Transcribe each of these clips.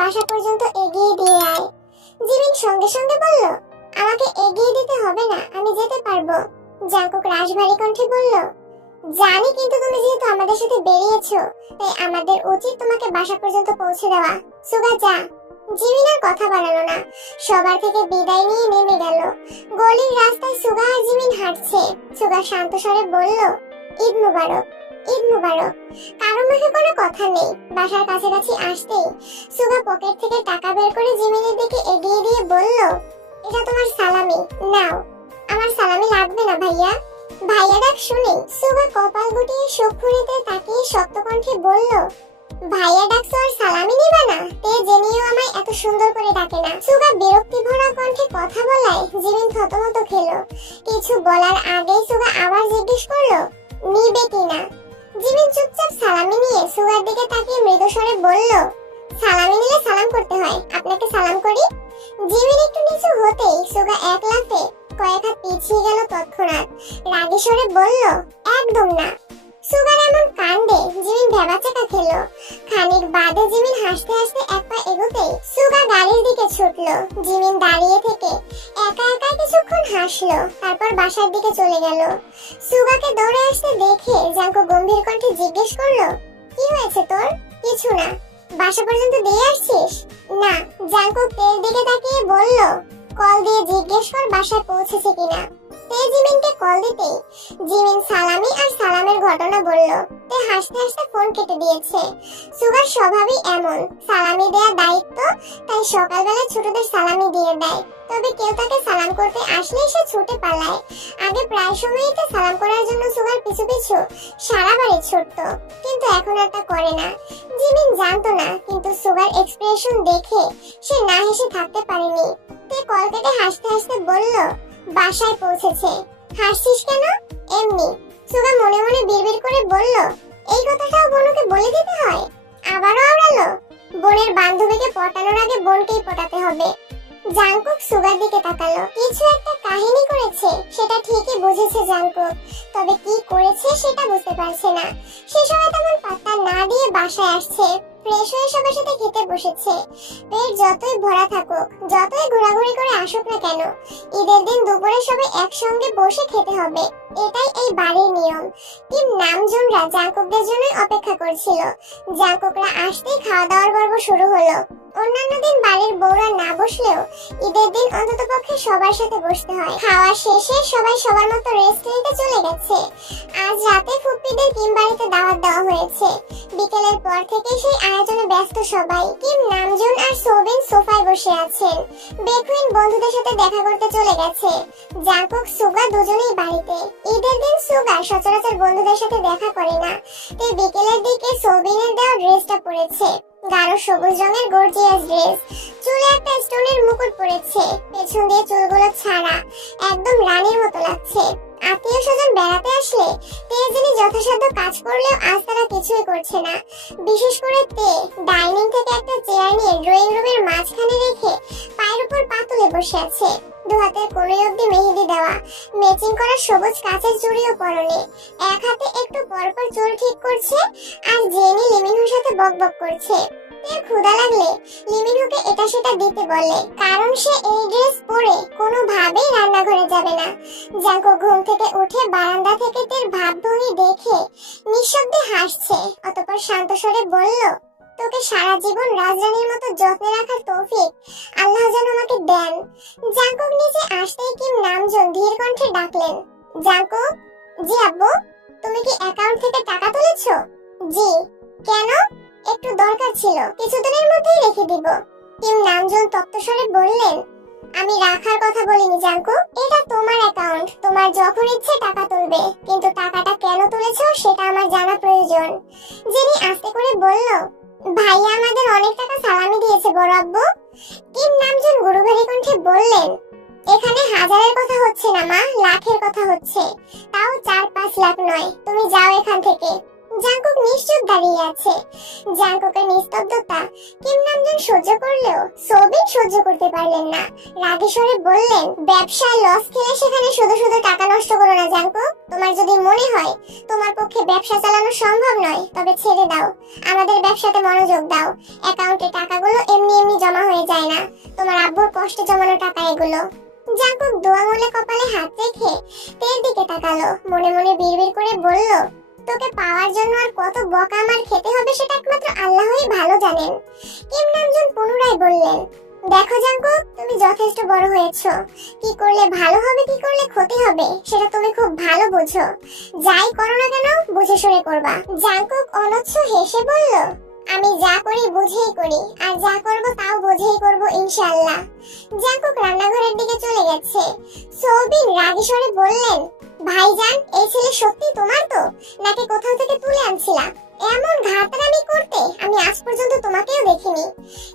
বাসা পর্যন্ত এগিয়ে দিয়ে আয়। জিমিন সঙ্গে সঙ্গে বলল, আমাকে এগিয়ে দিতে হবে না, আমি যেতে পারবো। জাঙ্কুক রাশভারী কণ্ঠে বলল, জানি, কিন্তু তুমি যেহেতু আমাদের সাথে বেরিয়েছো তাই আমাদের উচিত তোমাকে বাসা পর্যন্ত পৌঁছে দেওয়া। সুগা যা। জিমিন আর কথা বাড়ালো না, সবার থেকে বিদায় নিয়ে নেমে গেল। গলির রাস্তায় সুগা আর জিমিন হাঁটছে। সুগা শান্ত স্বরে বলল, ঈদ মুবারক, ঈদ মুবারক। কারো মুখে কোনো কথা নেই। বাসার কাছাকাছি আসতেই সুগা পকেট থেকে টাকা বের করে জিমিনের দিকে এগিয়ে দিয়ে বলল, এটা তোমার সালামি, নাও। আমার সালামি লাগবে না ভাইয়া। ভাইয়া ডাক শুনে সুগা কপাল গুটিয়ে চোখ খুঁড়িতে তাকিয়ে শক্ত কণ্ঠে বলল, ভাইয়া ডাকছো আর সালামি নিবা না? তে জেনিও আমায় এত সুন্দর করে ডাকে না। সুগা বিরক্তি ভরা কণ্ঠে কথা বলায় জিমিন থতমত খেলো। কিছু বলার আগেই সুগা আবার জিজ্ঞেস করলো, নিবে কিনা? জিমিন চুপচাপ সালামি নিয়ে সুগার দিকে তাকিয়ে মৃদু স্বরে বলল, সালামি নিলে সালাম করতে হয়, আপনাকে সালাম করি। জিমিন একটু নিচু হতেই সুগা এক লাফে কয়েক হাত পিছিয়ে গেল। তৎক্ষণাৎ রাগী স্বরে বলল, একদম না। সুগার এমন কাণ্ডে জিমিন ভেবাচাকা খেলো। খানিক বাদে জিমিন হাসতে হাসতে এক পা এগোতেই সুগা গাড়ির দিকে ছুটলো। জিমিন দাঁড়িয়ে থেকে একা একা কিছুক্ষণ হাসলো, তারপর বাসার দিকে চলে গেল। সুগাকে দৌড়ে আসতে দেখে জাঙ্কু গম্ভীর কণ্ঠে জিজ্ঞেস করলো, কি হয়েছে তোর? কিছু না। বাসা পর্যন্ত দিয়ে আসছিস? না। জাঙ্কু তের দিকে তাকিয়ে বলল, কল দিয়ে জিজ্ঞেস কর বাসায় পৌঁছেছে কিনা। তে জিমিনকে কল দিতেই জিমিন সালামি আর সালামের ঘটনা বলল। তে হাসতে হাসতে ফোন কেটে দিয়েছে। সুগার স্বভাবই এমন, সালামি দেওয়ার দায়িত্ব, তাই সকালবেলা ছোটদের সালামি দিয়ে দেয়। তবে কেউ তাকে সালাম করতে আসলেই সে ছুটে পালায়। আগে প্রায় সময়ই তো সালাম করার জন্য সুগার পিছু পিছু সারা বাড়ি ছুটতো, কিন্তু এখন আর তা করে না। জিমিন জানতো না, কিন্তু সুগার এক্সপ্রেশন দেখে সে না হেসে থাকতে পারেনি। তে কল কেটে হাসতে হাসতে বলল, বাসায় পৌঁছেছে। হাসছিস কেন? এমনি। সুগা মনে মনে বিড়বিড় করে বলল, এই কথাটাও বোনকে বলে দিতে হয়? আবারও আওড়ালো, বোনের বান্ধবীকে পটানোর আগে বোনকেই পটাতে হবে। জাঙ্কুক সুগার দিকে তাকালো। কিছু একটা কাহিনী করেছে সেটা ঠিকই বুঝেছে জাঙ্কুক, তবে কি করেছে সেটা বুঝতে পারছে না। সে সময় তেমন পাত্তা না দিয়ে বাসায় আসছে, ফ্রেশ হয়ে সবার সাথে খেতে বসেছে। পেট যতই ভরা থাকুক, যতই ঘোরাঘুরি করে আসুক না কেন, ঈদের দিন দুপুরে সবাই একসঙ্গে বসে খেতে হবে, এটাই এই বাড়ির নিয়ম। টিম নামজনরা জাঙ্কুকদের জন্য অপেক্ষা করছিল। জাঙ্কুকরা আসতেই খাওয়া দাওয়ার পর্ব শুরু হলো। অন্যান্য দিন বাড়ির বউরা না বসলেও ঈদের দিন অন্ততপক্ষে সবার সাথে বসতে হয়। খাওয়া শেষে সবাই সবার মতো রেস্ট নিতে চলে গেছে। আজ রাতে ফুপ্পিদের কিম বাড়িতে দাওয়াত দেওয়া হয়েছে। বিকেলের পর থেকে সেই আয়োজনে ব্যস্ত সবাই। কিম নামজুন আর সোবিন সোফায় বসে আছেন। বেকুইন বন্ধুদের সাথে দেখা করতে চলে গেছে। জাঙ্কুক সুগা দুজনেই বাড়িতে। ঈদের দিন সুগা সচরাচর বন্ধুদের সাথে দেখা করে না, তাই বিকেলের দিকে সোবিনের দেওয়া ড্রেসটা পরেছে। গাঢ় সবুজ রঙের গর্জিয়াস ড্রেস, চুলে একটা স্টোনের মুকুট পরেছে, পেছন দিয়ে চুলগুলো ছাড়া একদম রানীর মতো লাগছে। আত্মীয় স্বজন বেড়াতে আসলে তে যিনি যথাসাধ্য কাজ করলেও আজ তারা কিছুই করছে না। বিশেষ করে তে ডাইনিং থেকে একটা চেয়ার নিয়ে ড্রয়িং রুমের মাঝখানে রেখে পায়ের উপর পা তুলে বসে আছে। দু হাতের কোণে অব্দি মেহেদি দেওয়া, ম্যাচিং করা সবুজ কাঁচের চুড়িও পরনে। এক হাতে একটু পরপর চুল ঠিক করছে, আর জেনি লিমিনহুর সাথে বকবক করছে। এর ক্ষুধা লাগলে লিমিনহুকে এটা সেটা দিতে বলে, কারণ সে এই ড্রেস পরে কোনোভাবেই রান্নাঘরে যাবে না। জাঙ্কুক ঘুম থেকে উঠে বারান্দা থেকে তের ভাবভঙ্গি দেখে নিঃশব্দে হাসছে। অতঃপর শান্ত স্বরে বলল, তোকে সারা জীবন রাজরানীর মতো যত্নে রাখার তৌফিক আল্লাহ যেন আমাকে দেন। জাঙ্কুক নিচে আসতেই কিম নামজন ধীর কণ্ঠে ডাকলেন, জাঙ্কুক। জি আব্বু। তুমি কি অ্যাকাউন্ট থেকে টাকা তুলেছো? জি। কেন? একটু দরকার ছিল, কিছুদিনের মধ্যেই রেখে দিব। কিম নামজন তপ্ত স্বরে বললেন, আমি রাখার কথা বলিনি জাঙ্কুক, এটা তোমার অ্যাকাউন্ট, তোমার যখন ইচ্ছে টাকা তুলবে, কিন্তু টাকাটা কেন তুলেছো সেটা আমার জানা প্রয়োজন। যিনি আস্তে করে বলল, ভাইয়া আমাদের অনেক টাকা সালামি দিয়েছে বড় আব্বু। কিম নামজন গুরুভারী কণ্ঠে বললেন, এখানে হাজারের কথা হচ্ছে না মা, লাখের কথা হচ্ছে, তাও 4-5 লাখ নয়। তুমি যাও এখান থেকে। জাংকুক নিশ্চুপ দাঁড়িয়ে আছে। জাংকুকের নিস্তব্ধতা কিম নামজুন সহ্য করলেও সোবিন সহ্য করতে পারলেন না। রাগে স্বরে বললেন, ব্যবসায় লস খেলে সেখানে শুধু শুধু টাকা নষ্ট করো না জাংকুক। তোমার যদি মনে হয় তোমার পক্ষে ব্যবসা চালানো সম্ভব নয়, তবে ছেড়ে দাও, আমাদের ব্যবসাতে মনোযোগ দাও। অ্যাকাউন্টে টাকাগুলো এমনি এমনি জমা হয়ে যায় না, তোমার আব্বুর কষ্টে জমানো টাকা এগুলো। জাংকুক দোয়া মূলে কপালে হাত রেখে তের দিকে তাকালো, মনে মনে বিড়বিড় করে বলল, তোকে পাওয়ার জন্য আর কত বকা আমার খেতে হবে সেটা একমাত্র আল্লাহই ভালো জানেন। কিম নামজুন পুনরায় বললেন, দেখো জাংকুক, তুমি যথেষ্ট বড় হয়েছো। কি করলে ভালো হবে, কি করলে ক্ষতি হবে সেটা তুমি খুব ভালো বুঝো। যাই করো না কেন বুঝে শুনে করবা। জাংকুক অনচ্ছ হেসে বলল, আমি যা করি বুঝেই করি, আর যা করব তাও বুঝেই করব ইনশাআল্লাহ। জাংকুক রান্নাঘরের দিকে চলে গেছে। সোবিন রাগী স্বরে বললেন, ভাইজান, এই ছেলে সত্যি তোমার তো, নাকি কোথাও থেকে তুলে আনছিলা? এমন ঘাতরামি করতে আমি আজ পর্যন্ত তোমাকেও দেখিনি।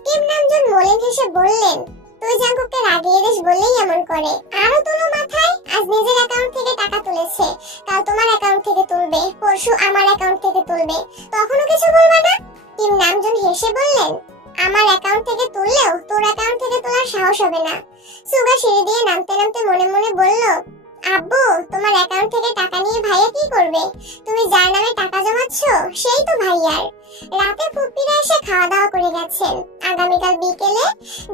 কিম নামজুন মলিন হেসে বললেন, তুই জাংকুককে রাগিয়ে দিস বললেই এমন করে। আরো তোলো মাথায়, আজ নিজের অ্যাকাউন্ট থেকে টাকা তুলেছে, কাল তোমার অ্যাকাউন্ট থেকে তুলবে, পরশু আমার অ্যাকাউন্ট থেকে তুলবে, তখনও কিছু বলবে না? কিম নামজুন হেসে বললেন, আমার অ্যাকাউন্ট থেকে তুললেও তোর অ্যাকাউন্ট থেকে তোলার সাহস হবে না। সুগা সিঁড়ি দিয়ে নামতে নামতে মনে মনে বলল, আব্বু, তোমার অ্যাকাউন্ট থেকে টাকা নিয়ে ভাইয়া কি করবে? তুমি যার নামে টাকা জমাচ্ছ সেই তো ভাইয়ার। রাতে ফুপিরা এসে খাওয়া দাওয়া করে গেছেন। আগামীকাল বিকেলে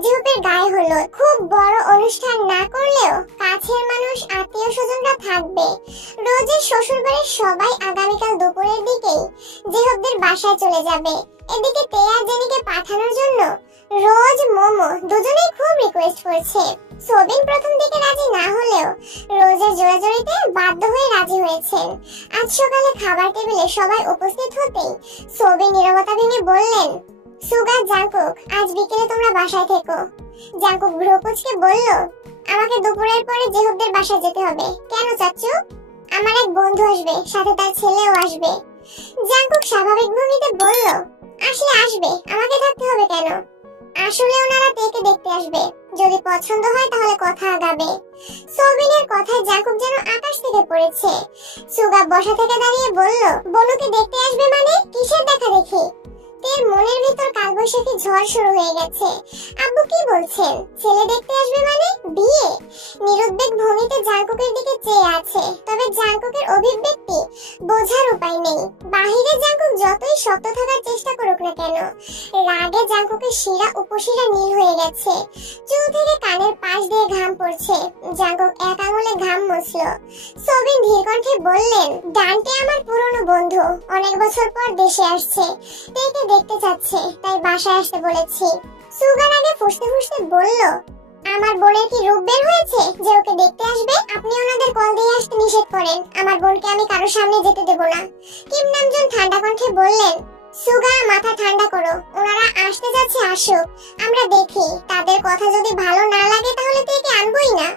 জিহুপের গায়ে হলো। খুব বড় অনুষ্ঠান না করলেও কাছের মানুষ, আত্মীয় স্বজনরা থাকবে। রোজের শ্বশুর বাড়ির সবাই আগামীকাল দুপুরের দিকেই জিহুপদের বাসায় চলে যাবে। এদিকে তে আর জেনিকে পাঠানোর জন্য রোজ মোমো দুজনেই খুব রিকোয়েস্ট করছে। সোবিন প্রথম দিকে রাজি না হলেও রোজের জোরাজোরিতে বাধ্য হয়ে রাজি হয়েছেন। আজ সকালে খাবার টেবিলে সবাই উপস্থিত হতেই সোবিন নীরবতা ভেঙে বললেন, সুগা, জাংকুক, আজ বিকেলে তোমরা বাসায় থেকো। জাংকুক ভ্রু কুঁচকে বলল, আমাকে দুপুরের পরে জিহুবদের বাসায় যেতে হবে। কেন চাচ্চু? আমার এক বন্ধু আসবে, সাথে তার ছেলেও আসবে। জাংকুক স্বাভাবিক ভঙ্গিতে বলল, আসলে আসবে, আমাকে থাকতে হবে কেন? আসলে ওনারা তেকে দেখতে আসবে, যদি পছন্দ হয় তাহলে কথা আগাবে। সোবিনের কথায় জাংকুক যেন আকাশ থেকে পড়েছে। সুগা বসা থেকে দাঁড়িয়ে বলল, বনুকে দেখতে আসবে মানে? কিসের দেখা দেখি? তের মনের ভিতর কালবৈশাখী ঝড় শুরু হয়ে গেছে। আব্বু কি বলছেন? ছেলে দেখতে আসবে মানে বিয়ে? নিরুদ্বেগ ভঙ্গিতে জাংকুকের দিকে চেয়ে আছে, তবে জাংকুকের অভিব্যক্তি বোঝার উপায় নেই। বাহিরে জাংকুক যতই শক্ত থাকার চেষ্টা করুক না কেন, রাগে জাংকুকের শিরা উপশিরা নীল হয়ে গেছে। চুল থেকে কানের পাশ দিয়ে ঘাম পড়ছে। জাংকুক এক আঙুলে ঘাম মুছল। সোবিন ধীর কণ্ঠে বললেন, ডান্টে আমার পুরনো বন্ধু, অনেক বছর পর দেশে আসছে, তেকে দেখতে চাচ্ছে, তাই বাসায় আসতে বলেছি। সুগার আগে ফুসতে ফুসতে বলল, আমার বোনের কি রূপ বের হয়েছে যে ওকে দেখতে আসবে? আপনি ওনাদের কল দিয়ে আসতে নিষেধ করেন, আমার বোনকে আমি কারো সামনে যেতে দেব না। কিম নামজুন ঠান্ডা কণ্ঠে বললেন, সুগা, মাথা ঠান্ডা করো, ওনারা আসতে যাচ্ছে, আসুক, আমরা দেখি। তাদের কথা যদি ভালো না লাগে তাহলে তেকে আনবই না।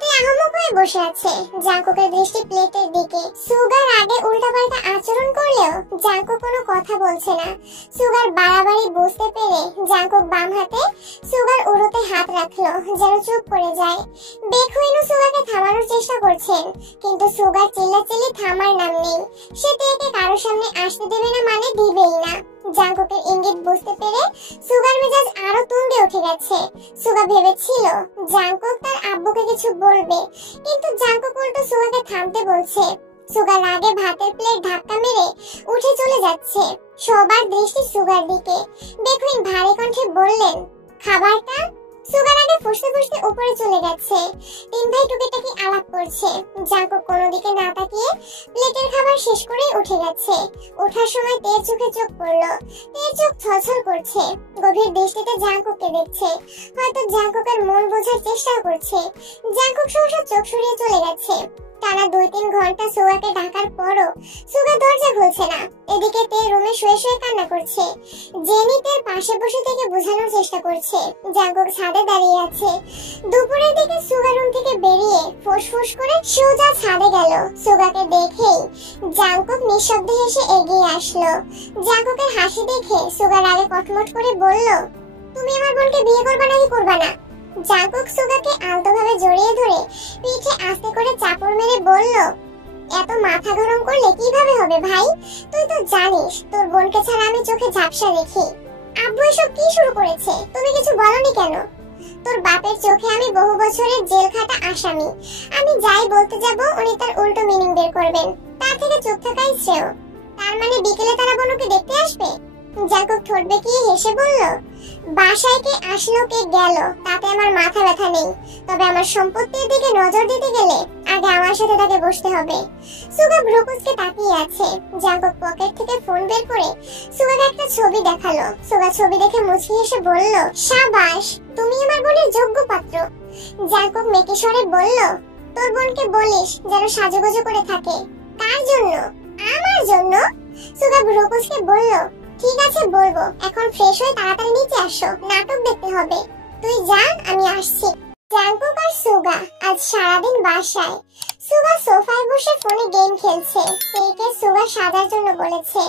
তে আহমক হয়ে বসে আছে। জাংকুকের দৃষ্টি প্লেটের দিকে। সুগার আগে উল্টাপাল্টা আচরণ করলেও জাংকুক কোনো কথা বলছে না। সুগার বাড়াবাড়ি বুঝতে পেরে জাংকুক বাম হাতে সুগার উড়োতে হাত রাখলো, যেন চুপ করে যায়। বেখুইনু সুগাকে থামানোর চেষ্টা করছেন, কিন্তু সুগার চিল্লাচিল্লি থামার নাম নেই। সে তেকে কারো সামনে আসতে দেবে না মানে দিবেই না। জাংকুকের ইঙ্গিত বুঝতে পেরে সুগার মেজাজ আরো তুঙ্গে উঠে গেছে। সুগা ভেবেছিল জাংকুক তার আব্বুকে কিছু বলবে, কিন্তু জাংকুক উল্টো সুগাকে থামতে বলছে। সুগা রাগে ভাতের প্লেট ধাক্কা মেরে উঠে চলে যাচ্ছে। সবার দৃষ্টি সুগার দিকে। বেকুইন ভারী কণ্ঠে বললেন, খাবারটা? সুগার আগে ফুসতে ফুসতে উপরে চলে গেছে। তিন ভাই টুকিটাকি আলাপ করছে। জাংকুক কোনো দিকে না তাকিয়ে প্লেটের খাবার শেষ করেই উঠে গেছে। ওঠার সময় তের চোখে চোখ পড়লো। তের চোখ ছলছল করছে, গভীর দৃষ্টিতে জাংকুককে দেখছে। হয়তো জাংকুকের মন বোঝার চেষ্টা করছে। জাংকুক সহসা চোখ সরিয়ে চলে গেছে। টানা 2-3 ঘন্টা সুগাকে ডাকার পরও সুগা দরজা খুলছে না। এদিকে তে রুমে শুয়ে শুয়ে কান্না করছে। জেনি তের পাশে বসে থেকে বোঝানোর চেষ্টা করছে। জাংকুক ছাদে দাঁড়িয়ে আছে। দুপুরের দিকে সুগা রুম থেকে বেরিয়ে ফুসফুস করে সোজা ছাদে গেল। সুগাকে দেখেই জাংকুক নিঃশব্দে হেসে এগিয়ে আসলো। জাংকুকের হাসি দেখে সুগার আগে কটমট করে বলল, তুমি আমার বোনকে বিয়ে করবা নাকি করবা না? জাংকুক সুগাকে আলতোভাবে জড়িয়ে ধরে পিঠে আস্তে করে চাপড় মেরে বলল, এত মাথা গরম করলে কিভাবে হবে ভাই? তুই তো জানিস তোর বোনকে ছাড়া আমি চোখে ঝাপসা দেখি। আব্বু এসব কি শুরু করেছে? তুমি কিছু বলনি কেন? তোর বাপের চোখে আমি বহু বছরের জেল খাটা আসামি। আমি যাই বলতে যাব উনি তার উল্টো মিনিং বের করবেন। তার থেকে চুপ থাকাই শ্রেয়। তার মানে বিকেলে তারা বোনকে দেখতে আসবে? জাঙ্কুক ঠোঁট বেঁকিয়ে হেসে বলল, বাসায় কে আসলো কে গেল তাতে আমার মাথা ব্যথা নেই, তবে আমার সম্পত্তির দিকে নজর দিতে গেলে আগে আমার সাথে তাকে বসতে হবে। সুগা ভ্রুকুচকে তাকিয়ে আছে। জাঙ্কুক পকেট থেকে ফোন বের করে সুগাকে একটা ছবি দেখালো। সুগা ছবি দেখে মুচকি হেসে বলল, সাবাস, তুমি আমার বোনের যোগ্য পাত্র। জাঙ্কুক মেকি স্বরে বলল, তোর বোনকে বলিস যেন সাজুগুজু করে থাকে। কার জন্য? আমার জন্য। সুগা ভ্রুকুচকে বলল, ঠিক আছে বলবো, এখন ফ্রেশ হয়ে তাড়াতাড়ি নিচে আসো, নাটক দেখতে হবে। তুই যা, আমি আসছি। জাঙ্কুক আর সুগা আজ সারাদিন বাসায়। সুগা সোফায় বসে ফোনে গেম খেলছে। তেকে সুগা সাজার জন্য বলেছে।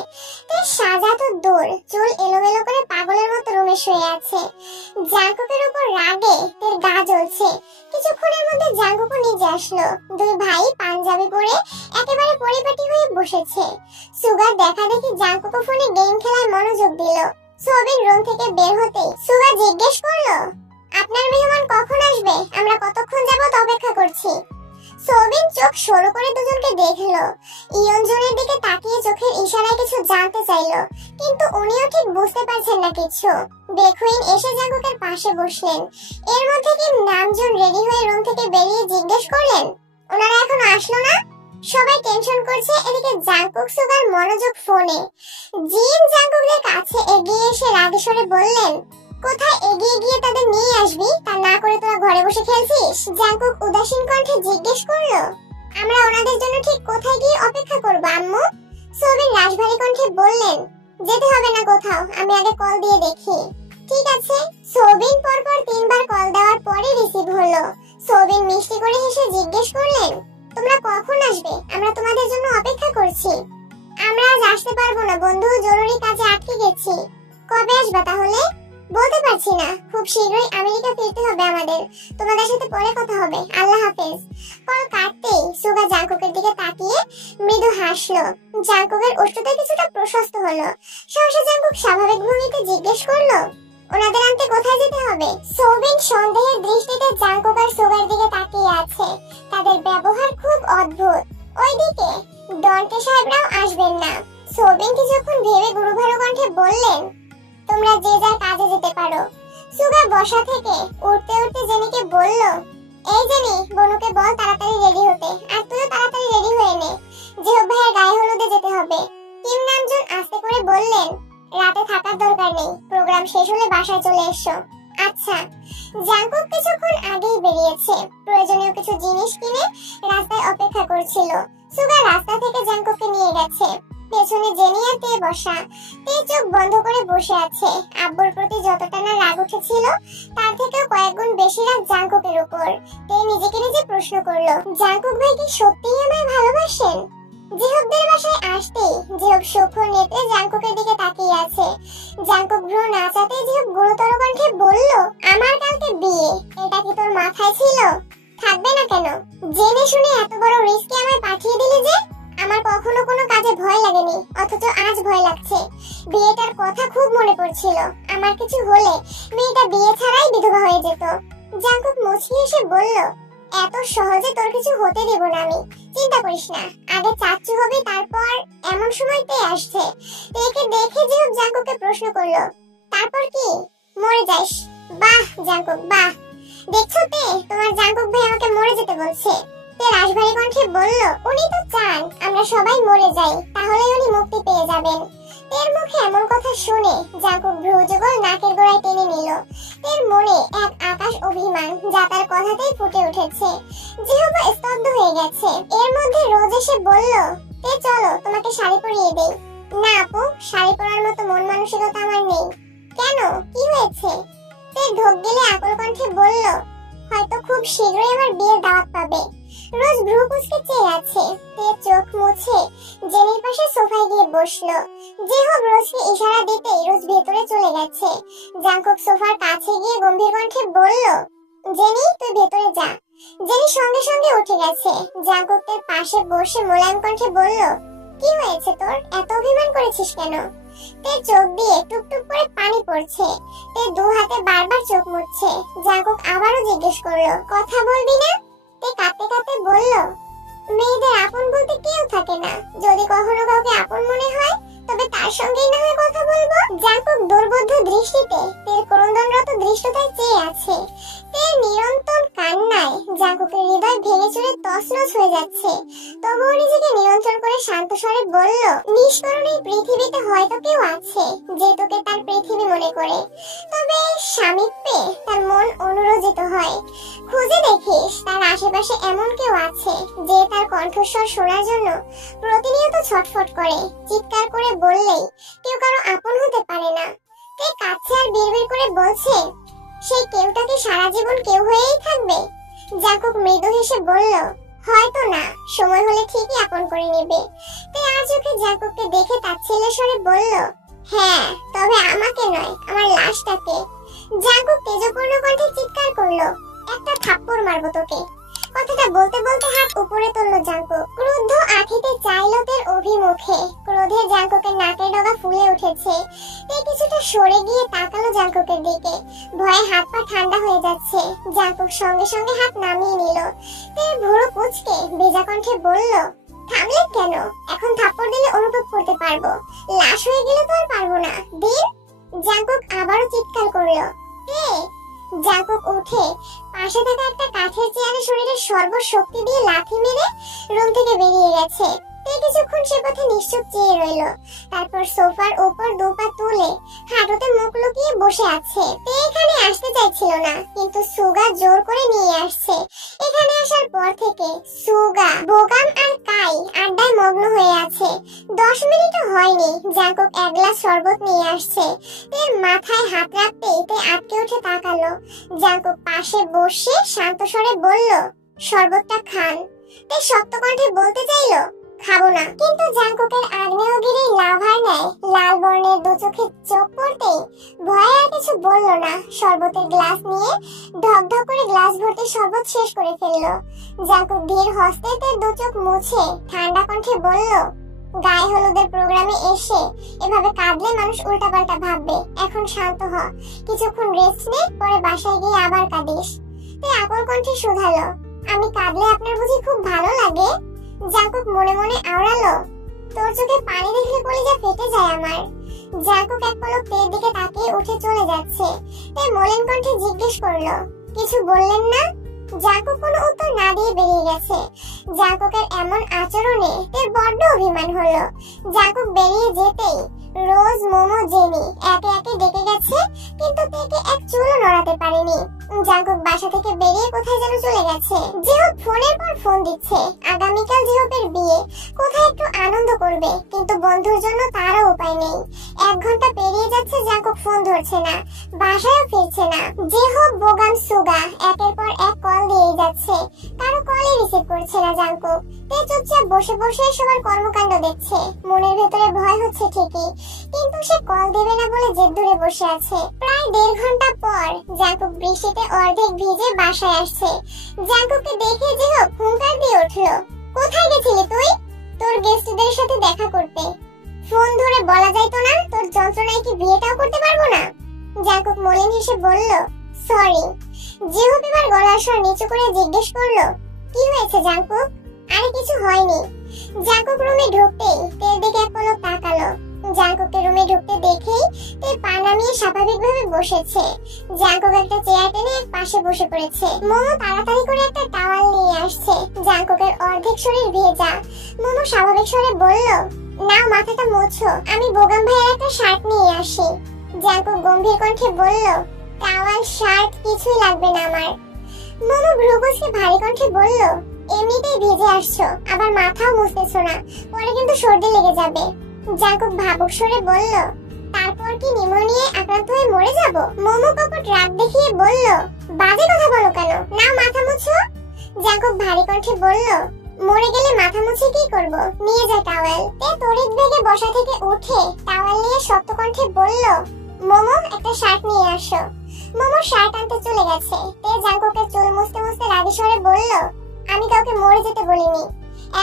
তে সাজা তো দূর, চুল এলোমেলো করে পাগলের মতো রুমে শুয়ে আছে। জাঙ্কুকের উপর রাগে তের গা জ্বলছে। কিছুক্ষণের মধ্যে জাঙ্কুকও নিজে আসলো। দুই ভাই পাঞ্জাবি পরে একেবারে পরিপাটি হয়ে বসেছে। সুগার দেখা দেখি জাঙ্কুকও ফোনে গেম খেলায় মনোযোগ দিল। সোবিন রুম থেকে বের হতেই সুগা জিজ্ঞেস করলো, আপনার মেহমান কখন আসবে? আমরা কতক্ষণ যাবত অপেক্ষা করছি। সোবিন চোখ সরু করে দুজনকে দেখলো। ইয়নজনের দিকে তাকিয়ে চোখের ইশারায় কিছু জানতে চাইলো, কিন্তু উনিও ঠিক বুঝতে পারছেন না কিছু। বেকুইন এসে জাঙ্কুকের পাশে বসলেন। এর মধ্যে কি নামজন রেডি হয়ে রুম থেকে বেরিয়ে জিজ্ঞেস করলেন, ওনারা এখনো আসলো না? সবাই টেনশন করছে, এদিকে জাঙ্কুক সুগার মনোযোগ ফোনে। জিন জাঙ্কুকের কাছে এগিয়ে এসে রাগে স্বরে বললেন, কোথায় এগিয়ে গিয়ে তাদের নিয়ে আসবি, তা না করে তোরা ঘরে বসে খেলছিস? জাঙ্কুক উদাসীন কণ্ঠে জিজ্ঞেস করলো, আমরা ওনাদের জন্য ঠিক কোথায় গিয়ে অপেক্ষা করব আম্মু? সোবিন রাশভারী কণ্ঠে বললেন, যেতে হবে না কোথাও, আমি আগে কল দিয়ে দেখি। ঠিক আছে। সোবিন পরপর 3 বার কল দেওয়ার পরে রিসিভ হলো। সোবিন মিষ্টি করে হেসে জিজ্ঞেস করলেন, তোমরা কখন আসবে? আমরা তোমাদের জন্য অপেক্ষা করছি। আমরা আজ আসতে পারবো না বন্ধু, জরুরি কাজে আটকে গেছি। কবে আসবা তাহলে? বলতে পারছি না, খুব শীঘ্রই আমেরিকা ফিরতে হবে আমাদের। তোমাদের সাথে পরে কথা হবে, আল্লাহ হাফেজ। কল কাটতেই সুগা জাঙ্কুকের দিকে তাকিয়ে মৃদু হাসলো। জাঙ্কুকের ওষ্ঠটা কিছুটা প্রশস্ত হলো। সহসা জাঙ্কুক স্বাভাবিক ভঙ্গিতে জিজ্ঞেস করলো, ওনাদের আনতে কোথায় যেতে হবে? সোবিন সন্দেহের দৃষ্টিতে জাঙ্কুক আর সুগার দিকে তাকিয়ে আছে। তাদের ব্যবহার খুব অদ্ভুত। ওইদিকে ডন্টে সাহেবরাও আসবেন না। সোবিন কিছুক্ষণ ভেবে গুরুভার কণ্ঠে বললেন, তোমরা যে যার কাজে যেতে পারো। সুগা বসা থেকে উঠতে উঠতে জেনিকে বলল, এই জেনি, বনুকে বল তাড়াতাড়ি রেডি হতে, আর তুইও তাড়াতাড়ি রেডি হয়ে নে, জেহব ভাইয়ের গায়ে হলুদে যেতে হবে। কিম নামজন আস্তে করে বললেন, রাতে থাকার দরকার নেই, প্রোগ্রাম শেষ হলে বাসায় চলে এসো। আচ্ছা। জাঙ্কুক কিছুক্ষণ আগেই বেরিয়েছে, প্রয়োজনীয় কিছু জিনিস কিনে রাস্তায় অপেক্ষা করছিল। সুগা রাস্তা থেকে জাঙ্কুককে নিয়ে গেছে। পেছনে জেনি আর তে বসা। তে চোখ বন্ধ করে বসে আছে। আব্বুর প্রতি যতটা না রাগ উঠেছিল, তার থেকেও কয়েক গুণ বেশি রাগ জাঙ্কুকের উপর। তে নিজেকে নিজে প্রশ্ন করলো, জাঙ্কুক ভাই কি সত্যিই আমায় ভালোবাসেন? জেহবদের বাসায় আসতেই জেহব সূক্ষ্ম নেত্রে জাঙ্কুকের দিকে তাকিয়ে আছে। জাঙ্কুক ভ্রু নাচাতে জেহব গুরুতর কণ্ঠে বলল, আমার কালকে বিয়ে, এটা কি তোর মাথায় ছিল? থাকবে না কেন? জেনে শুনে এত বড় রিস্কে আমায় পাঠিয়ে দিলি যে? আমার কখনো কোনো কাজে ভয় লাগেনি, অথচ আজ ভয় লাগছে। বিয়েটার কথা খুব মনে পড়ছিল। আমার কিছু হলে মেয়েটা বিয়ে ছাড়াই বিধবা হয়ে যেত। জাঙ্কুক মুচকি এসে বলল, এত সহজে তোর কিছু হতে দেব না আমি, চিন্তা করিস না। আগে চাচ্চু হবে, তারপর এমন সময় তে আসছে। তেকে দেখে যেহেতু জাঙ্কুককে প্রশ্ন করলো, তারপর কি? মরে যাস? বাহ জাঙ্কুক বাহ, দেখছো তে, তোমার জাঙ্কুক ভাই আমাকে মরে যেতে বলছে। তে রাশভারী কণ্ঠে বলল, উনি তো চান আমরা সবাই মরে যাই, তাহলে উনি মুক্তি পেয়ে যাবেন। তের মুখে এমন কথা শুনে জাঙ্কুক ভ্রুযুগল নাকের গোড়ায় টেনে নিল। তের মনে এক আকাশ অভিমান যা তার কথাতেই ফুটে উঠেছে। জিহবা স্তব্ধ হয়ে গেছে। এর মধ্যে রোজ এসে বলল, তে চলো তোমাকে শাড়ি পরিয়ে দেই। না আপু, শাড়ি পরার মতো মন মানসিকতা আমার নেই। কেন, কি হয়েছে? তে ঢোক গেলে আকুল কণ্ঠে বলল, হয়তো খুব শীঘ্রই আমার বিয়ের দাওয়াত পাবে। রোজ ভ্রু কুঁচকে চেয়ে আছে। তে চোখ মুছে জেনির পাশে সোফায় গিয়ে বসলো। জেহব রোজকে ইশারা দিতেই রোজ ভেতরে চলে গেছে। জাঙ্কুক সোফার কাছে গিয়ে গম্ভীর কণ্ঠে বলল, জেনি তুই ভেতরে যা, জেনি সঙ্গে সঙ্গে উঠে গেছে। জাঙ্কুকের পাশে বসে মোলায়েম কণ্ঠে বলল, কি হয়েছে তোর? এত অভিমান করেছিস কেন? তে চোখ দিয়ে টুপটুপ করে পানি পড়ছে। তে দু হাতে বারবার চোখ মুছছে। জাঙ্কুক আবারও জিজ্ঞেস করলো, কথা বলবি না? তে কাঁদতে কাঁদতে বলল, মেয়েদের আপন বলতে কেউ থাকে না। যদি কখনো কাউকে আপন মনে হয় তবে তার সঙ্গেই না হয় কথা বলবো। জাঙ্কুক দুর্বোধ্য দৃষ্টিতে তের ক্রন্দনরত দৃষ্টতায় চেয়ে আছে। তের নিরন্তর কান্নায় জাঙ্কুকের হৃদয় ভেঙে চুরে তছনছ হয়ে যাচ্ছে। তবুও নিজেকে নিয়ন্ত্রণ করে শান্ত স্বরে বলল, নিষ্করণ এই পৃথিবীতে হয়তো কেউ আছে যে তোকে তার পৃথিবী মনে করে, তবে স্বামীত্বে তার মন অনুরোচিত হয়। খুঁজে দেখিস তার আশেপাশে এমন কেউ আছে যে তার কণ্ঠস্বর শোনার জন্য প্রতিনিয়ত ছটফট করে। চিৎকার করে বললেই কেউ কারো আপন হতে পারে না। তে কাছে আর বিড়বিড় করে বলছে, সেই কেউটা কি সারা জীবন কেউ হয়েই থাকবে? জাঙ্কুক মৃদু হেসে বলল, হয়তো না, সময় হলে ঠিকই আপন করে নেবে। তে আর চোখে জাঙ্কুককে দেখে তাচ্ছিল্যের স্বরে বলল, হ্যাঁ, তবে আমাকে নয়, আমার লাশটাকে। জাঙ্কুক তেজপূর্ণ কণ্ঠে চিৎকার করলো, একটা থাপ্পড় মারবো তোকে। কথাটা বলতে বলতে হাত উপরে তুললো জাঙ্কুক। ক্রুদ্ধ আঁখিতে চাইলো তের অভিমুখে। ক্রোধে জাঙ্কুকের নাকের ডগা ফুলে উঠেছে। তে কিছুটা সরে গিয়ে তাকালো জাঙ্কুকের দিকে। ভয়ে হাত পা ঠান্ডা হয়ে যাচ্ছে। জাঙ্কুক সঙ্গে সঙ্গে হাত নামিয়ে নিল। তের ভুরু কুঁচকে ভেজা কণ্ঠে বলল, থামলে কেন? এখন থাপ্পড় দিলে অনুভব করতে পারবো, লাশ হয়ে গেলে তো আর পারবো না। দিন। জাঙ্কুক আবারও চিৎকার করলো, কে? জাঙ্কুক উঠে পাশে থাকা একটা কাঠের চেয়ারে শরীরের সর্বশক্তি দিয়ে লাথি মেরে রুম থেকে বেরিয়ে গেছে। তে কিছুক্ষণ সে পথে নিশ্চুপ চেয়ে রইল। তারপর সোফার উপর দুপা তুলে হাঁটুতে মুখ লুকিয়ে বসে আছে। তে এখানে আসতে চাইছিল না, কিন্তু সুগা জোর করে নিয়ে আসছে। এখানে আসার পর থেকে সুগা, বোগাম আর কাই আড্ডায় মগ্ন হয়ে আছে। 10 মিনিটও হয়নি জাঙ্কুক এক গ্লাস শরবত নিয়ে আসছে। তের মাথায় হাত রাখতেই তে আটকে উঠে তাকালো। জাঙ্কুক পাশে বসে শান্ত স্বরে বলল, শরবতটা খান। তে শক্ত কণ্ঠে বলতে চাইলো, খাবো না, কিন্তু জাঙ্কুকের আগ্নেয়গিরির লাভার ন্যায় লাল বর্ণের দু চোখে চোখ পড়তেই ভয়ে আর কিছু বলল না। শরবতের গ্লাস নিয়ে ঢকঢক করে গ্লাস ভর্তি শরবত শেষ করে ফেললো। জাঙ্কুক ধীর হস্তে তের দু চোখ মুছে ঠান্ডা কণ্ঠে বলল, গায়ে হলুদের প্রোগ্রামে এসে এভাবে কাঁদলে মানুষ উল্টাপাল্টা ভাববে। এখন শান্ত হ, কিছুক্ষণ রেস্ট নে, পরে বাসায় গিয়ে আবার কাঁদিস। তে আপন কণ্ঠে শুধালো, আমি কাঁদলে আপনার বুঝি খুব ভালো লাগে? জাঙ্কুক মনে মনে আওড়ালো, তোর চোখে পানি দেখলে কলিজা ফেটে যায় আমার। জাঙ্কুক এক পলক তের দিকে তাকিয়ে উঠে চলে যাচ্ছে। তে মলিন কণ্ঠে জিজ্ঞেস করলো, কিছু বললেন না? জাঙ্কুক কোনো উত্তর না দিয়ে বেরিয়ে গেছে। জাঙ্কুকের এমন আচরণে তের বড্ড অভিমান হলো। জাঙ্কুক বেরিয়ে যেতেই রোজ, মোমো, জেনি একে একে ডেকে গেছে, কিন্তু তেকে এক চুলও নড়াতে পারেনি। জাঙ্কুক বাসা থেকে বেরিয়ে কোথায় যেন চলে গেছে। জিহব ফোনের পর ফোন দিচ্ছে। আগামীকাল জিহবের বিয়ে, কোথায় একটু আনন্দ করবে, কিন্তু বন্ধুর জন্য তারও উপায় নেই। 1 ঘন্টা পেরিয়ে যাচ্ছে, জাঙ্কুক ফোন ধরছে না, বাসায়ও ফিরছে না। জিহব, বোগাম, সুগা একের পর এক কল দিয়েই যাচ্ছে, কারো কলই রিসিভ করছে না জাঙ্কুক। তে চুপচাপ বসে বসে সবার কর্মকাণ্ড দেখছে। মনের ভেতরে ভয় হচ্ছে ঠিকই, কিন্তু সে কল দেবে না বলে জেদ ধরে বসে আছে। প্রায় 1.5 ঘন্টা পর জাঙ্কুক বৃষ্টিতে অর্ধেক ভিজে বাসায় আসছে। জাঙ্কুককে দেখে জিহব হুঙ্কার দিয়ে উঠলো, কোথায় গেছিলি তুই? তোর গেস্টদের সাথে দেখা করতে। ফোন ধরে বলা যাইতো না তোর যন্ত্রণায় কি বিয়েটাও করতে পারবো না? জাঙ্কুক মলিন হেসে বলল, সরি। জিহব এবার গলার স্বর নিচু করে জিজ্ঞেস করলো, কি হয়েছে জাঙ্কুক? আরে কিছু হয়নি। জাঙ্কুক রুমে ঢুকতেই তের দিকে এক পলক তাকালো। জাঙ্কুককে রুমে ঢুকতে দেখেই তে পা নামিয়ে স্বাভাবিকভাবে বসেছে। জাঙ্কুক একটা চেয়ার টেনে এক পাশে বসে পড়েছে। মোমো তাড়াতাড়ি করে একটা টাওয়াল নিয়ে আসছে। জাঙ্কুকের অর্ধেক শরীর ভেজা। মোমো স্বাভাবিক স্বরে বলল, নাও মাথাটা মোছো, আমি বোগাম ভাইয়ের একটা শার্ট নিয়ে আসি। জাঙ্কুক গম্ভীর কণ্ঠে বলল, টাওয়াল, শার্ট কিছুই লাগবে না আমার। মোমো ভ্রুকুচকে ভারী কণ্ঠে বলল, এমনিতেই ভিজে আসছো, আবার মাথাও মুছতেছো না, পরে কিন্তু সর্দি লেগে যাবে। জাঙ্কুক ভাবুক স্বরে বলল, তারপর কি নিউমোনিয়ায় আক্রান্ত হয়ে মরে যাব? মোমো কপট রাগ দেখিয়ে বলল, বাজে কথা বলো কেন, নাও মাথা মুছো। জাঙ্কুক ভারী কণ্ঠে বলল, মরে গেলে মাথা মুছে কি করব, নিয়ে যা টাওয়েল। তে তড়িৎ বেগে বসা থেকে উঠে টাওয়েল নিয়ে শক্ত কণ্ঠে বলল, মোমো একটা শার্ট নিয়ে আসো। মোমো শার্ট আনতে চলে গেছে। তে জাঙ্কুকের চুল মুছতে মুছতে রাগী স্বরে বলল, আমি কাউকে মরে যেতে বলিনি।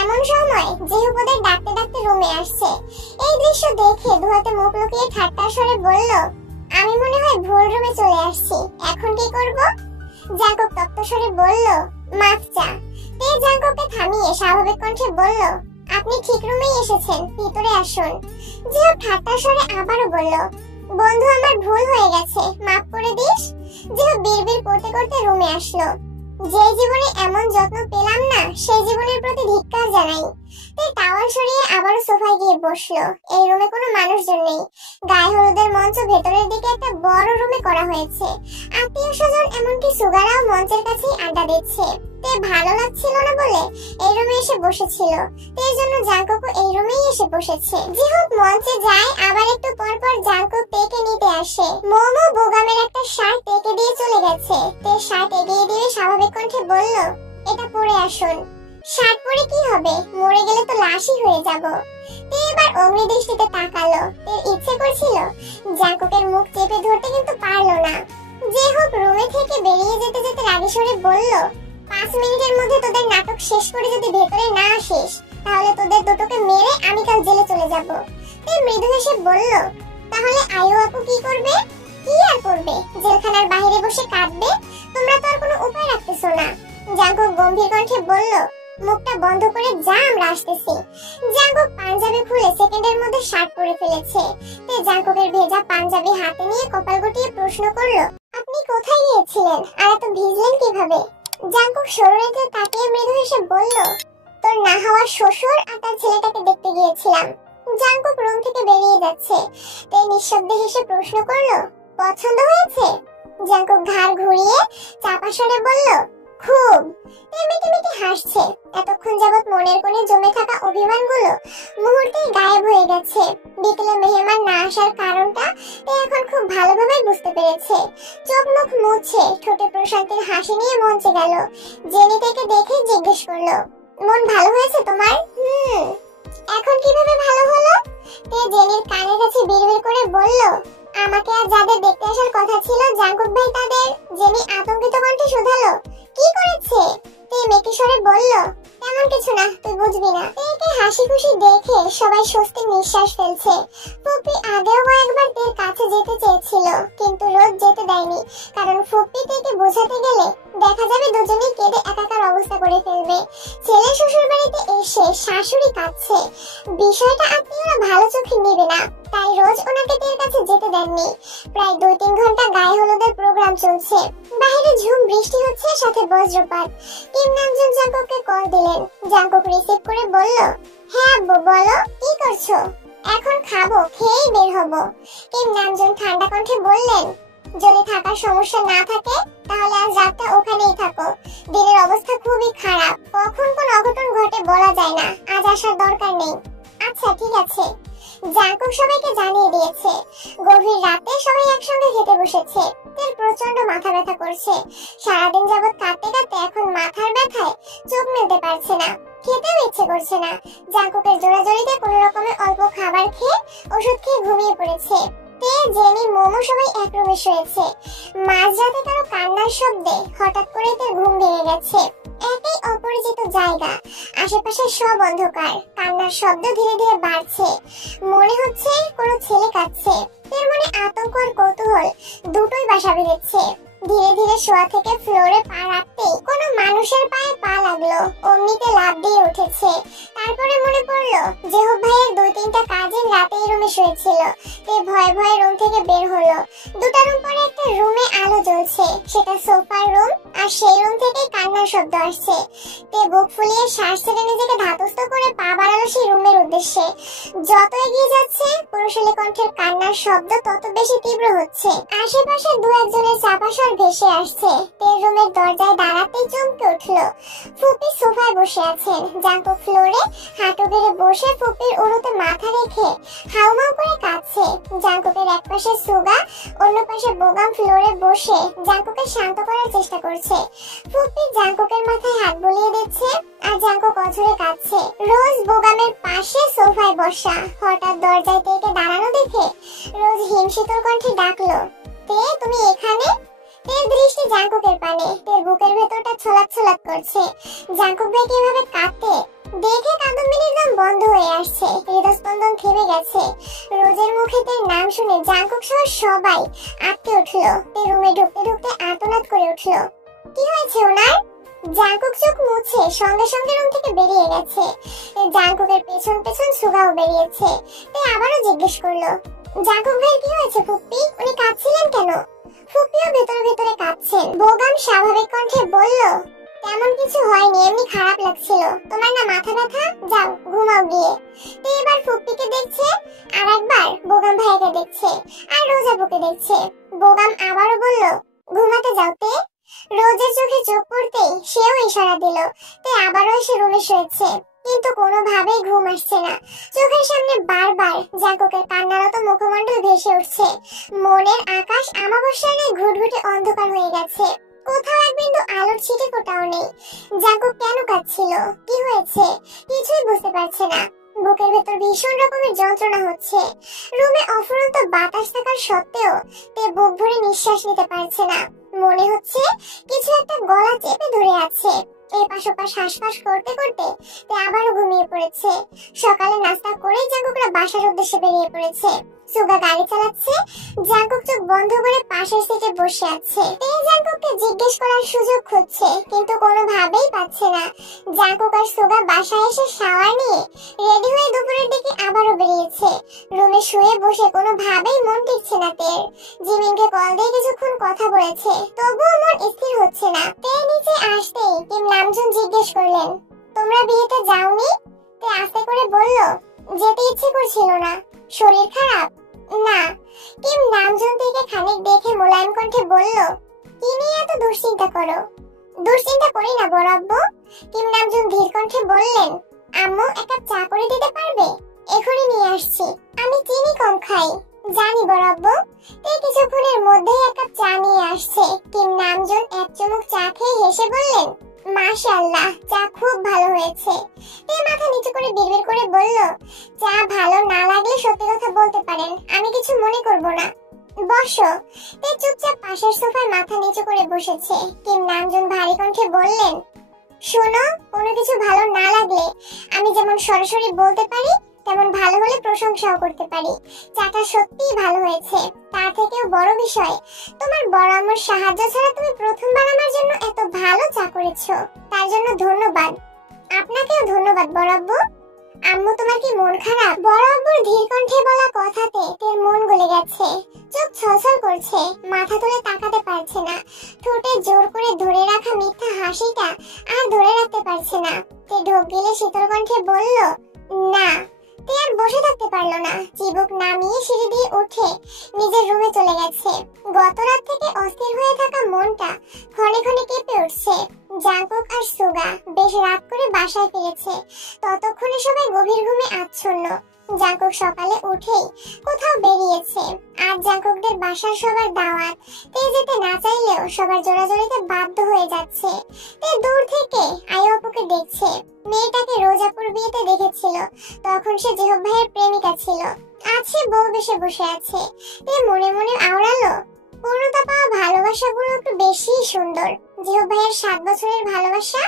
এমন সময় জিহুক ওদের ডাকতে ডাকতে রুমে আসছে। এই দৃশ্য দেখে দুহাতে মুখ লুকিয়ে ঠাট্টার স্বরে বলল, আমি মনে হয় ভুল রুমে চলে আসছি, এখন কি করব? জাঙ্কুক তপ্ত স্বরে বলল, মাফ চা। তে জাঙ্কুককে থামিয়ে স্বাভাবিক কণ্ঠে বলল, আপনি ঠিক রুমেই এসেছেন, ভিতরে আসুন। জিহুক ঠাট্টার স্বরে আবারও বলল, বন্ধু আমার ভুল হয়ে গেছে, মাফ করে দিস। জিহুক বিড়বিড় করতে করতে রুমে আসলো। যে জীবনে এমন যত্ন পেলাম না, সেই জীবনের প্রতি ধিক্কার জানাই। তে টাওয়াল সরিয়ে আবারও সোফায় গিয়ে বসলো। এই রুমে কোনো মানুষজন নেই। গায়ে হলুদের মঞ্চ ভেতরের দিকে একটা বড় রুমে করা হয়েছে। আত্মীয় স্বজন এমনকি সুগারাও মঞ্চের কাছেই আড্ডা দিচ্ছে। তে ভালো লাগছিল না বলে এই রুমে এসে বসেছিল। এর জন্য জাঙ্কুকও এই রুমেই এসে বসেছে। জিহুক মঞ্চে যায়, আবার একটু পর পর জাঙ্কুক তেকে নিতে আসে। মোমো বোগামের একটা শার্ট তেকে দিয়ে চলে গেছে। তে শার্ট এগিয়ে দিয়ে স্বাভাবিক কণ্ঠে বলল, এটা পরে আসুন। শার্ট পরে কি হবে, মরে গেলে তো লাশই হয়ে যাব। তে এবার অগ্নি দৃষ্টিতে তাকালো। এর ইচ্ছে করছিল জাঙ্কুকের মুখ চেপে ধরতে, কিন্তু পারলো না। যে হোক রুমে থেকে বেরিয়ে যেতে যেতে রাগী স্বরে বলল, 5 মিনিটের মধ্যে তোদের নাটক শেষ করে যদি ভেতরে না আসিস, তাহলে তোদের দুটোকে মেরে আমি কাল জেলে চলে যাব। তে মৃদু হেসে বলল, তাহলে আয়ু আপু কি করবে? কি আর করবে, জেলখানার বাইরে বসে কাঁদবে। তোমরা তো আর কোনো উপায় রাখতেছো না। জাঙ্কুক গম্ভীর কণ্ঠে বলল, মুখটা বন্ধ করে যা, আমরা আসতেছি। জাঙ্কুক পাঞ্জাবি খুলে সেকেন্ডের মধ্যে শার্ট পরে ফেলেছে। তে জাঙ্কুকের ভেজা পাঞ্জাবি হাতে নিয়ে কপাল গুটিয়ে প্রশ্ন করল, আপনি কোথায় গিয়েছিলেন আর এত ভিজলেন কিভাবে? জাঙ্কুক সরুরেতে তাকিয়ে মৃদু হেসে বলল, তোর না হওয়ার শ্বশুর আর তার ছেলেটাকে দেখতে গিয়েছিলাম। জাঙ্কুক রুম থেকে বেরিয়ে যাচ্ছে। তে নিঃশব্দে হেসে প্রশ্ন করল, পছন্দ হয়েছে? জাঙ্কুক ঘাড় ঘুরিয়ে চাপা স্বরে বলল, খুব। তে মিটি মিটি হাসছে। এতক্ষণ যাবৎ মনের কোণে জমে থাকা অভিমানগুলো মুহূর্তেই গায়েব হয়ে গেছে। বিকেলে মেহমান না আসার কারণটা তে এখন খুব ভালোভাবে বুঝতে পেরেছে। চোখ মুখ মুছে ঠোঁটে প্রশান্তির হাসি নিয়ে মঞ্চে গেল। জেনি থেকে দেখে জিজ্ঞেস করলো, মন ভালো হয়েছে তোমার? এখন কিভাবে ভালো হলো? তে জেনির কানের কাছে বিড়বিড় করে বলল, আমাকে আর যাদের দেখতে আসার কথা ছিল জাঙ্কুক ভাই তাদের। জেনি আতঙ্কিত কণ্ঠে শুধালো, কি করেছে? তে মেকি স্বরে বলল, তেমন কিছু না, তুই বুঝবি না। তেকে হাসি খুশি দেখে সবাই স্বস্তির নিঃশ্বাস ফেলছে। ফুপি আগেও কয়েকবার তের কাছে যেতে চেয়েছিল, কিন্তু রোজ যেতে দেয়নি, কারণ ফুপি তেকে বোঝাতে গেলে দেখা যাবে দুজনেই কেঁদে একাকার অবস্থা করে ফেলবে। ছেলে শ্বশুর বাড়িতে এসে শাশুড়ি কাঁদছে, বিষয়টা আত্মীয়রা ভালো চোখে নেবে না, তাই রোজ ওনাকে তের কাছে যেতে দেননি। প্রায় 2-3 ঘন্টা গায়ে হলুদের প্রোগ্রাম চলছে। বাইরে ঝুম বৃষ্টি হচ্ছে, সাথে বজ্রপাত। কিম নামজুন জাঙ্কুককে কল দিলেন। জাঙ্কুক রিসিভ করে বলল, হ্যাঁ আব্বু বলো, কি করছো? এখন খাবো, খেয়েই বের হবো। কিম নামজুন ঠান্ডা কণ্ঠে বললেন, যদি থাকার সমস্যা না থাকে তাহলে আজ রাতটা ওখানেই থাকো। দিনের অবস্থা খুবই খারাপ, কখন কোন অঘটন ঘটে বলা যায় না, আজ আসার দরকার নেই। আচ্ছা ঠিক আছে। জাঙ্কুক সবাইকে জানিয়ে দিয়েছে। গভীর রাতে সবাই একসঙ্গে খেতে বসেছে। তের প্রচন্ড মাথা ব্যথা করছে। সারাদিন যাবৎ কাঁদতে কাঁদতে এখন মাথার ব্যথায় চোখ মেলতে পারছে না, খেতেও ইচ্ছে করছে না। জাঙ্কুকের জোড়াজড়িতে কোনো রকমে অল্প খাবার খেয়ে ওষুধ খেয়ে ঘুমিয়ে পড়েছে। তে জেনি মোমো সবাই এক রুমে শুয়েছে। মাঝরাতে কারো কান্নার শব্দে হঠাৎ করে তের ঘুম ভেঙে গেছে। একই অপরিচিত জায়গা, আশেপাশে সব অন্ধকার, কান্নার শব্দ ধীরে ধীরে বাড়ছে। মনে হচ্ছে কোনো ছেলে কাঁদছে। তের মনে আতঙ্ক আর কৌতূহল দুটোই বাসা বেঁধেছে। ধীরে ধীরে শোয়া থেকে ফ্লোরে পা রাখতেই কোনো মানুষের পায়ে পা লাগলো। অমনিতে লাফ দিয়ে উঠেছে। তারপরে মনে পড়লো জেহব ভাইয়ের 2-3টা কাজিন রাতে এই রুমে শুয়েছিল। তে ভয়ে ভয়ে রুম থেকে বের হলো। 2টা রুম পরে একটা রুমে আলো জ্বলছে, সেটা সোফার রুম, আর সেই রুম থেকে কান্নার শব্দ আসছে। তে বুক ফুলিয়ে শ্বাস ছেড়ে নিজেকে ধাতস্থ করে পা বাড়ালো সেই রুমের উদ্দেশ্যে। যত এগিয়ে যাচ্ছে পুরুষালী কণ্ঠের কান্নার শব্দ তত বেশি তীব্র হচ্ছে। আশেপাশে 2-1 চাপা স্বর ভেসে আসছে। তের রুমের দরজায় দাঁড়াতেই চমকে উঠলো। ফুপি সোফায় বসে আছেন। জাঙ্কুক ফ্লোরে হাঁটু গেড়ে বসে ফুপির উড়োতে মাথা রেখে হাউমাউ করে কাঁদছে। জাঙ্কুকের এক পাশে সুগা, অন্য পাশে বোগাম ফ্লোরে বসে জাঙ্কুকে শান্ত করার চেষ্টা করছে। ফুপি জাঙ্কুকের মাথায় হাত বুলিয়ে দিচ্ছে আর জাঙ্কুক অঝরে কাঁদছে। রোজ বোগামের পাশে সোফায় বসা। হঠাৎ দরজায় তেকে দাঁড়ানো দেখে রোজ হিমশীতল কণ্ঠে ডাকলো, তে তুমি এখানে? তের দৃষ্টি জাঙ্কুকের পানে, তের বুকের ভেতরটা ছলাৎ ছলাৎ করছে। জাঙ্কুক ভাই কিভাবে কাঁদতে দেখে কাদম্বিনীর দম বন্ধ হয়ে আসছে, হৃদস্পন্দন থেমে গেছে। রোজের মুখে তের নাম শুনে জাঙ্কুক সহ সবাই আটকে উঠলো। তের রুমে ঢুকতে ঢুকতে আর্তনাদ করে উঠলো। কি হয়েছে ওনার? জাঙ্কুক চোখ মুছে সঙ্গে সঙ্গে রুম থেকে বেরিয়ে গেছে। জাঙ্কুকের পেছন পেছন সুগাও বেরিয়েছে। তে আবারও জিজ্ঞেস করলো, জাঙ্কুক ভাই কি হয়েছে ফুপ্পি? উনি কাঁদছিলেন কেন? ফুপ্পিও ভেতরে ভেতরে কাঁদছেন। বোগাম স্বাভাবিক কণ্ঠে বলল, তেমন কিছু হয়নি, এমনি খারাপ লাগছিল। তোমার না মাথা ব্যথা? যাও ঘুমাও গিয়ে। তো এবার ফুপ্পিকে দেখছে, আর একবার বোগাম ভাইকে দেখছে, আর রোজাপুকে দেখছে। বোগাম আবারও বলল, ঘুমাতে যাও তে। রোজের চোখে চোখ পড়তেই সেও ইশারা দিল। তে আবারও এসে রুমে শুয়েছে, কিন্তু কোনোভাবেই ঘুম আসছে না। চোখের সামনে বারবার জাঙ্কুকের কান্নারত মুখমণ্ডল ভেসে উঠছে। মনের আকাশ আমাবস্যার ন্যায় ঘুটঘুটে অন্ধকার হয়ে গেছে। কোথাও এক বিন্দু আলোর ছিটে ফোটাও নেই। জাঙ্কুক কেন কাঁদছিল? কি হয়েছে? কিছুই বুঝতে পারছে না। বুকের ভেতর ভীষণ রকমের যন্ত্রণা হচ্ছে। রুমে অফুরন্ত বাতাস থাকার সত্ত্বেও তে বুক ভরে নিঃশ্বাস নিতে পারছে না। মনে হচ্ছে কিছু একটা গলা চেপে ধরে আছে। এপাশ ওপাশ হাঁসফাঁস করতে করতে তে আবারও ঘুমিয়ে পড়েছে। সকালে নাস্তা করেই জাঙ্কুকরা বাসার উদ্দেশ্যে বেরিয়ে পড়েছে। সুগা গাড়ি চালাচ্ছে, জাঙ্কুক চোখ বন্ধ করে পাশের সিটে বসে আছে। তে জাঙ্কুককে জিজ্ঞেস করার সুযোগ খুঁজছে, কিন্তু কোনোভাবেই পাচ্ছে না। জাঙ্কুক আর সুগা বাসায় এসে শাওয়ার নিয়ে রেডি হয়ে দুপুরের দিকে আবারও বেরিয়েছে। রুমে শুয়ে বসে কোনোভাবেই মন টিকছে না তের। জিমিনকে কল দিয়ে কিছুক্ষণ কথা বলেছে, তবুও মন স্থির হচ্ছে না। তে নিচে আসতেই কিম নামজুন জিজ্ঞেস করলেন, তোমরা বিয়েতে যাওনি? তে আস্তে করে বলল, যেতে ইচ্ছে করছিল না। শরীর খারাপ? না। কিম নামজুন থেকে খানিক দেখে মোলায়েম কণ্ঠে বলল, কি নিয়ে এত দুশ্চিন্তা করো? দুশ্চিন্তা করি না বড় আব্বু। কিম নামজুন ধীর কণ্ঠে বললেন, আম্মু এক কাপ চা করে দিতে পারবে? এখনই নিয়ে আসছি। আমি চিনি কম খাই। জানি বড় আব্বু। তে কিছুক্ষণের মধ্যেই এক কাপ চা নিয়ে আসছে। কিম নামজুন এক চুমুক চা খেয়ে হেসে বললেন, মাশাআল্লাহ, চা খুব ভালো হয়েছে। তে মাথা নিচু করে বিড়বিড় করে বলল, চা ভালো না লাগলে সত্যি কথা বলতে পারেন, আমি কিছু মনে করব না। বসো। তে চুপচাপ পাশের সোফায় মাথা নিচু করে বসেছে। কিম নামজুন ভারী কণ্ঠে বললেন, শোনো, কোনো কিছু ভালো না লাগলে আমি যেমন সরাসরি বলতে পারি, তেমন ভালো হলে প্রশংসাও করতে পারি। চাটা সত্যিই ভালো হয়েছে। তার থেকেও বড় বিষয়, তোমার বড় আম্মুর সাহায্য ছাড়া তুমি প্রথমবার আমার জন্য এত ভালো চা করেছো, তার জন্য ধন্যবাদ। আপনাকেও ধন্যবাদ বড় আব্বু। আম্মু তোমার কি মন খারাপ? বড় আব্বুর ধীর কণ্ঠে বলা কথাতে তের মন গলে গেছে। চোখ ছলছল করছে, মাথা তুলে তাকাতে পারছে না। ঠোঁটে জোর করে ধরে রাখা মিথ্যা হাসিটা আর ধরে রাখতে পারছে না। তে ঢোক গিলে শীতল কণ্ঠে বলল, না। তে আর বসে থাকতে পারলো না। চিবুক নামিয়ে সিঁড়ি দিয়ে উঠে নিজের রুমে চলে গেছে। গত রাত থেকে অস্থির হয়ে থাকা মনটা ক্ষণে ক্ষণে কেঁপে উঠছে। জাঙ্কুক আর সুগা বেশ রাত করে বাসায় ফিরেছে। ততক্ষণে সবাই গভীর ঘুমে আচ্ছন্ন। জাঙ্কুক সকালে উঠেই কোথাও বেরিয়েছে। আজ জাঙ্কুকদের বাসার সবার দাওয়াত। তে যেতে না চাইলেও সবার জোরাজোরিতে বাধ্য হয়ে যাচ্ছে। তে দূর থেকে আয়ু আপুকে দেখছে। মেয়েটাকে রোজাপুর বিয়েতে দেখেছিল, তখন সে জিহব ভাইয়ের প্রেমিকা ছিল। আজ সে বউ বেশে বসে আছে। তে মনে মনে আওড়ালো, পূর্ণতা পাওয়া ভালোবাসাগুলো একটু বেশি সুন্দর। জিহব ভাইয়ের 7 বছরের ভালোবাসা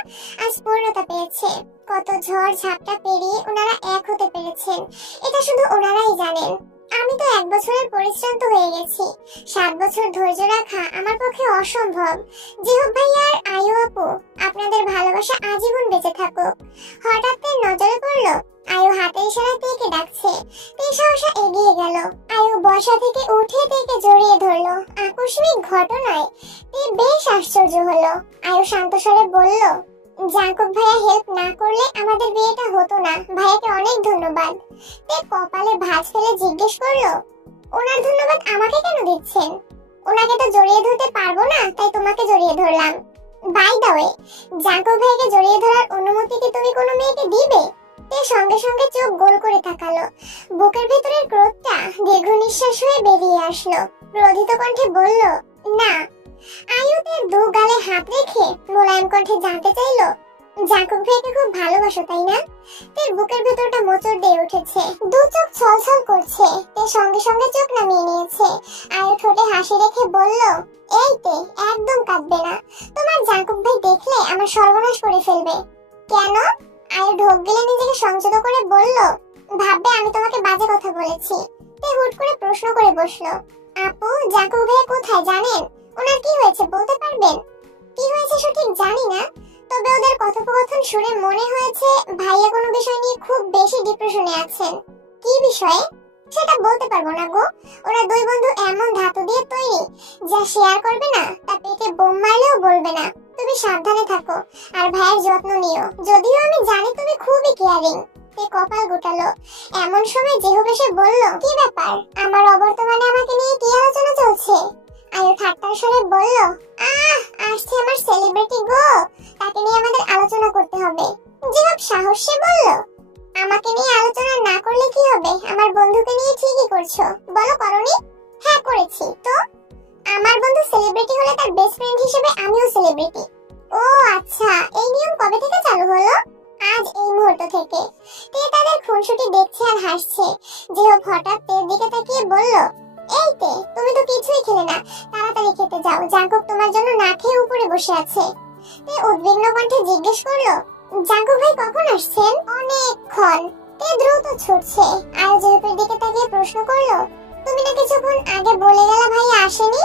আজ পূর্ণতা পেয়েছে। কত ঝড় ঝাপটা পেরিয়ে ওনারা এক হতে পেরেছেন, এটা শুধু ওনারাই জানেন। আমি তো 1 বছরের পরিশ্রান্ত হয়ে গেছি। 7 বছর ধৈর্য রাখা আমার পক্ষে অসম্ভব। জিহব ভাইয়া আর আয়ু আপু, আপনাদের ভালোবাসা আজীবন বেঁচে থাকুক। হঠাৎ তার নজরে পড়লো আয়ু হাতে ইশারায় তেকে ডাকছে। তে সহসা এগিয়ে গেল। আয়ু বসা থেকে উঠে তেকে জড়িয়ে ধরলো। আকস্মিক ঘটনায় তে বেশ আশ্চর্য হলো। আয়ু শান্ত স্বরে বলল, জাঙ্কুক ভাইয়া হেল্প না করলে আমাদের বিয়েটা হতো না। ভাইয়াকে অনেক ধন্যবাদ। তে কপালে ভাঁজ ফেলে জিজ্ঞেস করলো, ওনার ধন্যবাদ আমাকে কেন দিচ্ছেন? ওনাকে তো জড়িয়ে ধরতে পারবো না, তাই তোমাকে জড়িয়ে ধরলাম। বাই দ্য ওয়ে, জাঙ্কুক ভাইকে জড়িয়ে ধরার অনুমতি কি তুমি কোনো মেয়েকে দিবে? তে সঙ্গে সঙ্গে চোখ গোল করে তাকালো। বুকের ভেতরের ক্রোধটা দীর্ঘ নিঃশ্বাস হয়ে বেরিয়ে আসলো। ক্রোধিত কণ্ঠে বলল, না। আয়ুতের দু গালে হাত রেখে মোলায়েম কণ্ঠে জানতে চাইলো, জাঙ্কুক ভাইকে খুব ভালোবাসো তাই না? তোর বুকের ভেতরটা মোচড় দিয়ে উঠেছে, দু চোখ ছলছল করছে। তে সঙ্গে সঙ্গে চোখ নামিয়ে নিয়েছে। আয়ু ঠোঁটে হাসি রেখে বলল, এই তে একদম কাঁদবে না। তোমার জাঙ্কুক ভাই দেখলে আমার সর্বনাশ করে ফেলবে। কেন? আয়ু ঢোক গিলে নিজেকে সংযত করে বলল, ভাববে আমি তোমাকে বাজে কথা বলেছি। তে হুট করে প্রশ্ন করে বসলো, আপু জাঙ্কুক ভাই কোথায় জানেন? ওনার কি হয়েছে বলতে পারবেন? কি হয়েছে সঠিক জানি না, তবে ওদের কথোপকথন শুনে মনে হয়েছে ভাইয়া কোনো বিষয় নিয়ে খুব বেশি ডিপ্রেশনে আছেন। কি বিষয়ে সেটা বলতে পারবো না গো। ওরা দুই বন্ধু এমন ধাতু দিয়ে তৈরি, যা শেয়ার করবে না তা পেটে বোম মারলেও বলবে না। তুমি সাবধানে থাকো আর ভাইয়ের যত্ন নিও। যদিও আমি জানি তুমি খুবই কেয়ারিং। তে কপাল গোটালো। এমন সময় যেভাবে সে বলল, কি ব্যাপার, আমার অবর্তমানে আমাকে নিয়ে কি আলোচনা চলছে? আয়ু ঠাট্টার স্বরে বলল, আসছে আমার সেলিব্রিটি গো, তাকে নিয়ে আমাদের আলোচনা করতে হবে। যেভাবে সাহস সে বলল, আমাকে নিয়ে আলোচনা না করলে কি হবে? আমার বন্ধুকে নিয়ে ঠিকই করছো, বলো করনি? হ্যাঁ করেছি তো। আমার বন্ধু সেলিব্রিটি হলে তার বেস্ট ফ্রেন্ড হিসেবে আমিও সেলিব্রিটি। ও আচ্ছা, এই নিয়ম কবে থেকে চালু হলো? আজ এই মুহূর্ত থেকে। তে তাদের খুনসুটি দেখছে আর হাসছে। যেহব হঠাৎ তের দিকে তাকিয়ে বলল, এই তে তুমি তো কিছুই খেলে না, তাড়াতাড়ি খেতে যাও, জাঙ্কুক তোমার জন্য না খেয়ে উপরে বসে আছে। তে উদ্বিগ্ন কণ্ঠে জিজ্ঞেস করলো, জাঙ্কুক ভাই কখন আসছেন? অনেকক্ষণ। তে দ্রুত ছুটছে। আর জেহেবের দিকে তাকিয়ে প্রশ্ন করলো, তুমি না কিছুক্ষণ আগে বলে গেলা ভাই আসেনি?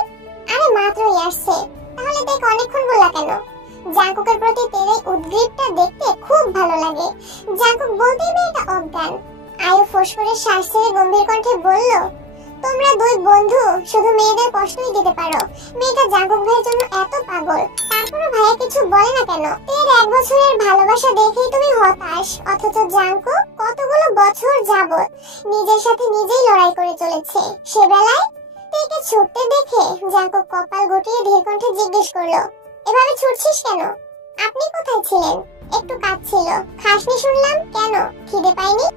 আরে মাত্রই আসছে। তাহলে দেখ অনেকক্ষণ বললা কেন? জাঙ্কুকের প্রতি তের এই উদ্গ্রীবটা দেখতে খুব ভালো লাগে। জাঙ্কুক বলতেই মেয়েটা অজ্ঞান। আয়ু ফোঁস করে শ্বাস ছেড়ে গম্ভীর কণ্ঠে বলল, তোমরা দুই বন্ধু শুধু মেয়েদের কষ্টই দিতে পারো। মেয়েটা জাঙ্কুক ভাইয়ের জন্য এত পাগল, তারপরও ভাইয়া কিছু বলে না কেন? এর 1 বছরের ভালোবাসা দেখেই তুমি হতাশ, অথচ জাঙ্কুক কতগুলো বছর যাবত নিজের সাথে নিজেই লড়াই করে চলেছে। সে বেলায় তেকে ছুটতে দেখে জাঙ্কুক কপাল গুটিয়ে ধীর কণ্ঠে জিজ্ঞেস করলো, এভাবে ছুটছিস কেন? আপনি কোথায় ছিলেন? একটু কাজ ছিল। খাসনি শুনলাম, কেন খিদে পাইনি?